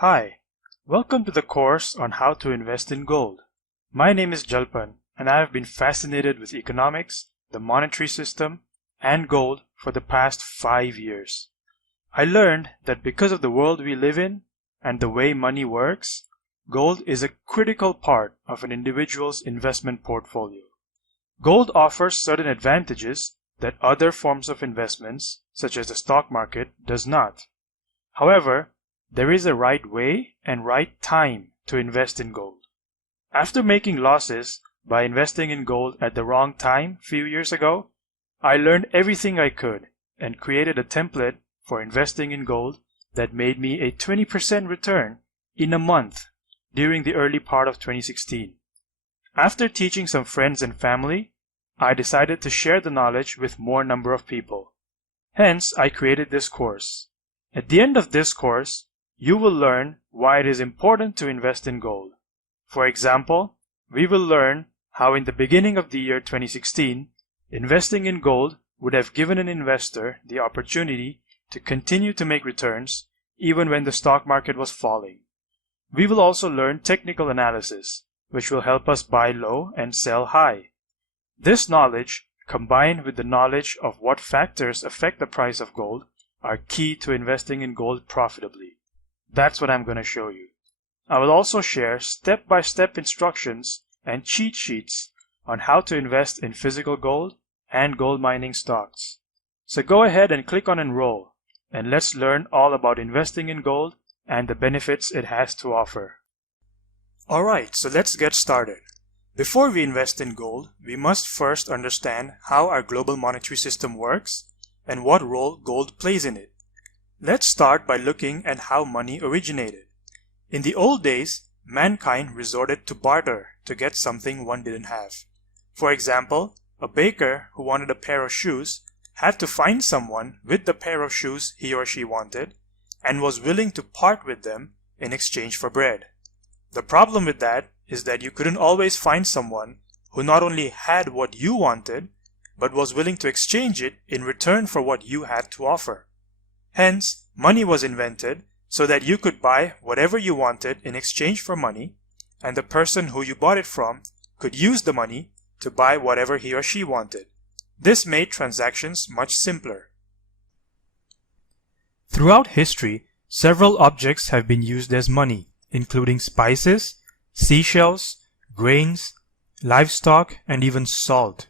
Hi, welcome to the course on how to invest in gold. My name is Jalpan and I have been fascinated with economics, the monetary system, and gold for the past 5 years. I learned that because of the world we live in and the way money works, gold is a critical part of an individual's investment portfolio. Gold offers certain advantages that other forms of investments, such as the stock market, does not. However, there is a right way and right time to invest in gold. After making losses by investing in gold at the wrong time few years ago, I learned everything I could and created a template for investing in gold that made me a 20% return in a month during the early part of 2016. After teaching some friends and family, I decided to share the knowledge with more number of people. Hence, I created this course. At the end of this course, you will learn why it is important to invest in gold. For example, we will learn how in the beginning of the year 2016, investing in gold would have given an investor the opportunity to continue to make returns even when the stock market was falling. We will also learn technical analysis, which will help us buy low and sell high. This knowledge, combined with the knowledge of what factors affect the price of gold, are key to investing in gold profitably. That's what I'm going to show you. I will also share step-by-step instructions and cheat sheets on how to invest in physical gold and gold mining stocks. So go ahead and click on enroll, and let's learn all about investing in gold and the benefits it has to offer. Alright, so let's get started. Before we invest in gold, we must first understand how our global monetary system works and what role gold plays in it. Let's start by looking at how money originated. In the old days, mankind resorted to barter to get something one didn't have. For example, a baker who wanted a pair of shoes had to find someone with the pair of shoes he or she wanted and was willing to part with them in exchange for bread. The problem with that is that you couldn't always find someone who not only had what you wanted, but was willing to exchange it in return for what you had to offer. Hence, money was invented so that you could buy whatever you wanted in exchange for money, and the person who you bought it from could use the money to buy whatever he or she wanted. This made transactions much simpler. Throughout history, several objects have been used as money, including spices, seashells, grains, livestock, and even salt.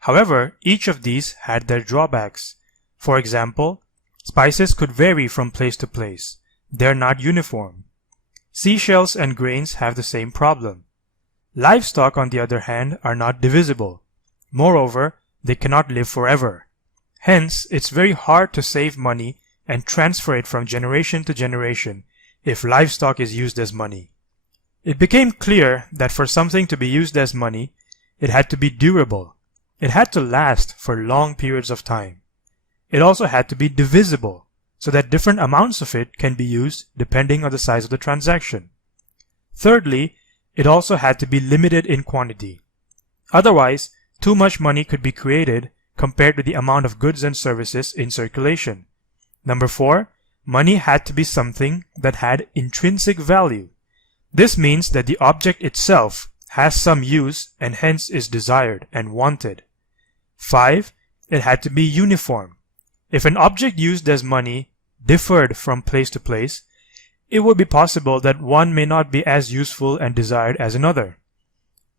However, each of these had their drawbacks. For example, spices could vary from place to place. They are not uniform. Seashells and grains have the same problem. Livestock, on the other hand, are not divisible. Moreover, they cannot live forever. Hence, it's very hard to save money and transfer it from generation to generation if livestock is used as money. It became clear that for something to be used as money, it had to be durable. It had to last for long periods of time. It also had to be divisible, so that different amounts of it can be used depending on the size of the transaction. Thirdly, it also had to be limited in quantity. Otherwise, too much money could be created compared to the amount of goods and services in circulation. Number 4, money had to be something that had intrinsic value. This means that the object itself has some use and hence is desired and wanted. 5, it had to be uniform. If an object used as money differed from place to place, it would be possible that one may not be as useful and desired as another.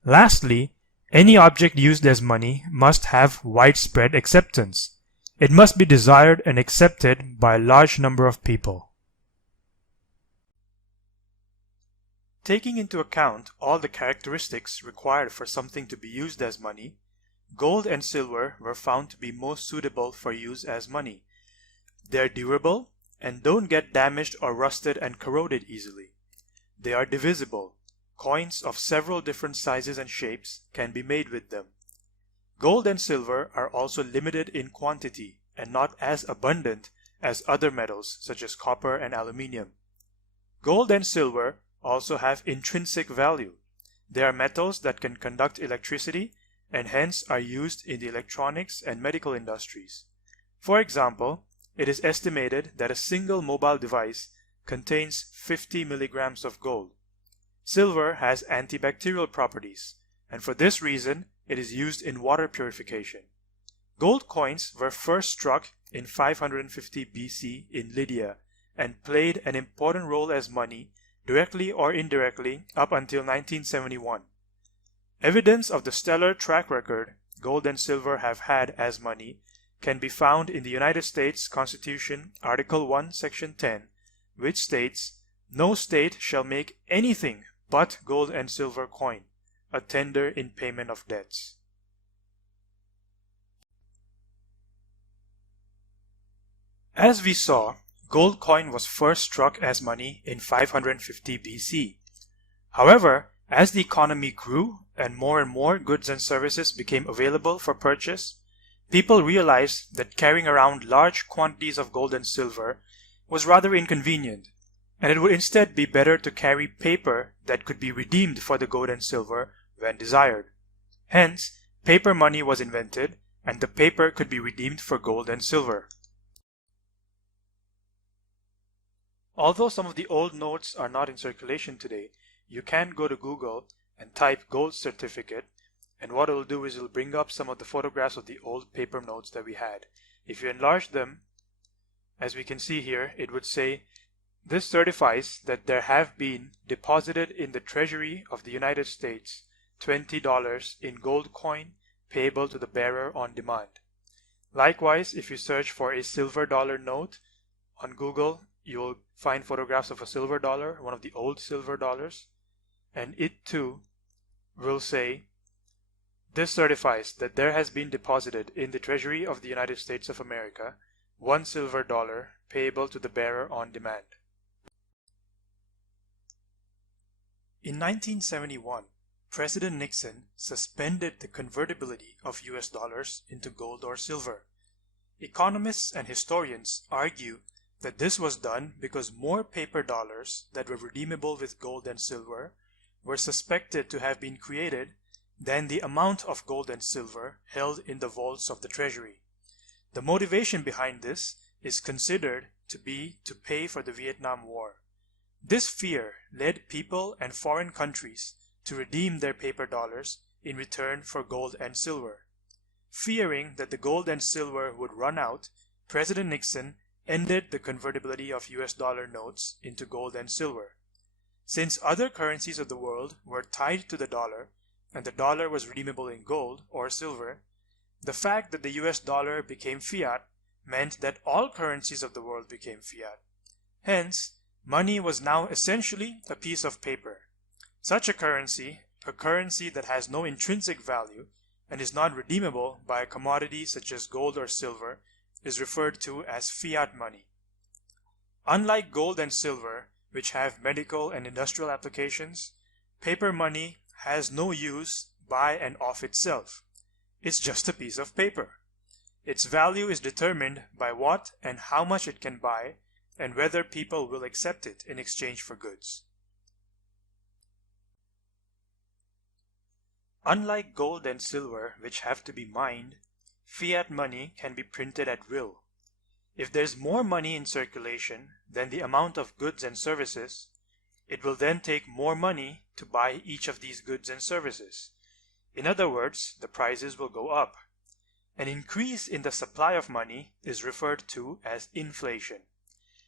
Lastly, any object used as money must have widespread acceptance. It must be desired and accepted by a large number of people. Taking into account all the characteristics required for something to be used as money, gold and silver were found to be most suitable for use as money. They are durable and don't get damaged or rusted and corroded easily. They are divisible. Coins of several different sizes and shapes can be made with them. Gold and silver are also limited in quantity and not as abundant as other metals such as copper and aluminium. Gold and silver also have intrinsic value. They are metals that can conduct electricity and hence are used in the electronics and medical industries. For example, it is estimated that a single mobile device contains 50 milligrams of gold. Silver has antibacterial properties, and for this reason it is used in water purification. Gold coins were first struck in 550 BC in Lydia and played an important role as money, directly or indirectly, up until 1971. Evidence of the stellar track record gold and silver have had as money can be found in the United States Constitution, Article 1, Section 10, which states, "No state shall make anything but gold and silver coin, a tender in payment of debts." As we saw, gold coin was first struck as money in 550 BC. However, as the economy grew and more goods and services became available for purchase, people realized that carrying around large quantities of gold and silver was rather inconvenient, and it would instead be better to carry paper that could be redeemed for the gold and silver when desired. Hence, paper money was invented, and the paper could be redeemed for gold and silver. Although some of the old notes are not in circulation today, you can go to Google and type gold certificate, and what it will do is it will bring up some of the photographs of the old paper notes that we had. If you enlarge them, as we can see here, it would say, "This certifies that there have been deposited in the Treasury of the United States $20 in gold coin payable to the bearer on demand." Likewise, if you search for a silver dollar note on Google, you will find photographs of a silver dollar, one of the old silver dollars, and it too will say, "This certifies that there has been deposited in the Treasury of the United States of America $1 silver payable to the bearer on demand." In 1971, President Nixon suspended the convertibility of US dollars into gold or silver. Economists and historians argue that this was done because more paper dollars that were redeemable with gold and silver were suspected to have been created than the amount of gold and silver held in the vaults of the Treasury. The motivation behind this is considered to be to pay for the Vietnam War. This fear led people and foreign countries to redeem their paper dollars in return for gold and silver. Fearing that the gold and silver would run out, President Nixon ended the convertibility of US dollar notes into gold and silver. Since other currencies of the world were tied to the dollar, and the dollar was redeemable in gold or silver, the fact that the US dollar became fiat meant that all currencies of the world became fiat. Hence, money was now essentially a piece of paper. Such a currency that has no intrinsic value and is not redeemable by a commodity such as gold or silver, is referred to as fiat money. Unlike gold and silver, which have medical and industrial applications, paper money has no use by and of itself. It's just a piece of paper. Its value is determined by what and how much it can buy and whether people will accept it in exchange for goods. Unlike gold and silver, which have to be mined, fiat money can be printed at will. If there's more money in circulation than the amount of goods and services, it will then take more money to buy each of these goods and services. In other words, the prices will go up. An increase in the supply of money is referred to as inflation.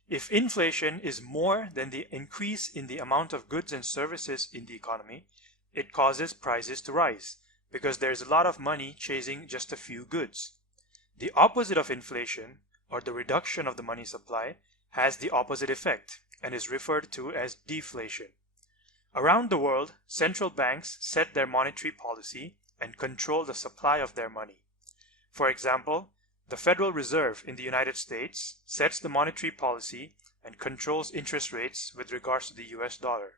If inflation is more than the increase in the amount of goods and services in the economy, it causes prices to rise, because there is a lot of money chasing just a few goods. The opposite of inflation, or the reduction of the money supply, has the opposite effect and is referred to as deflation. Around the world, central banks set their monetary policy and control the supply of their money. For example, the Federal Reserve in the United States sets the monetary policy and controls interest rates with regards to the US dollar.